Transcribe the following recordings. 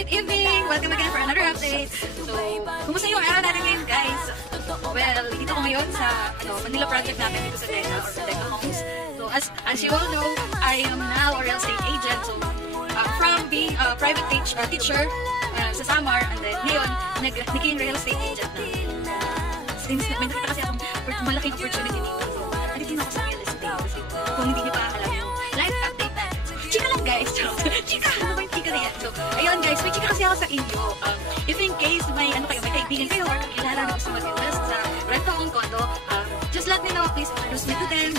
good evening! Welcome again for another update. So, kumusta yung araw natin ngayon, guys? Well, dito ko ngayon sa Manila project natin dito sa Teka or sa Teka Homes. So, as you all know, I am now a real estate agent. So, from being a private teacher sa Samar, and then ngayon, naging real estate agent na. Since may nakita kasi akong malaking opportunity dito. So, andito na ako sa real estate. Kasi kung hindi nyo pa alam yung live update natin. Chika lang, guys. Chika! Ano ba yung chika na yan? So, ayun, guys. May chika kasi ako sa inyo. If in case may kaibigan kayo or kakilala na gusto mag-invest sa rent-to-own condo, just let me know. Please introduce me to them.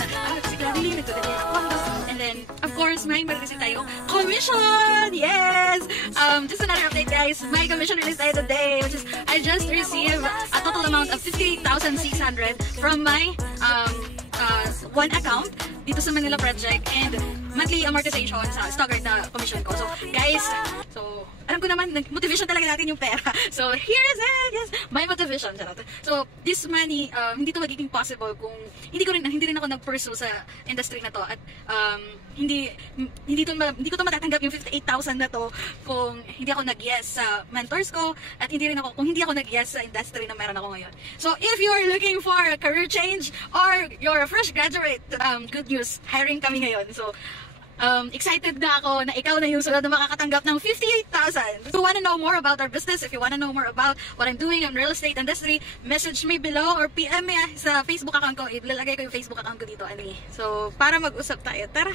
Kasi grabe, nagdadali ako condo. And then, of course, may mag-receive tayo commission! Yes! Just another update, guys. My commission release tayo today, which is I just received a total amount of 58,600 from my one account dito sa Manila project and monthly amortization sa staggered na commission ko. So, guys, alam ko naman, motivation talaga natin yung pera. So, here is it! Yes, my motivation. So, this money, hindi to magiging possible kung hindi rin ako nag-pursue sa industry na to at hindi ko to matatanggap yung 58,000 na to kung hindi ako nag-yes sa mentors ko at kung hindi ako nag-yes sa industry na meron ako ngayon. So, if you're looking for a career change or you're a fresh graduate, good news, hiring kami ngayon. So, excited na ako na ikaw na yung sunod na makakatanggap ng 58,000. If you wanna know more about our business, if you wanna know more about what I'm doing in real estate industry, message me below or PM me sa Facebook account ko. Ilalagay ko yung Facebook account ko dito. Anyway, so para mag-usap tayo. Tara!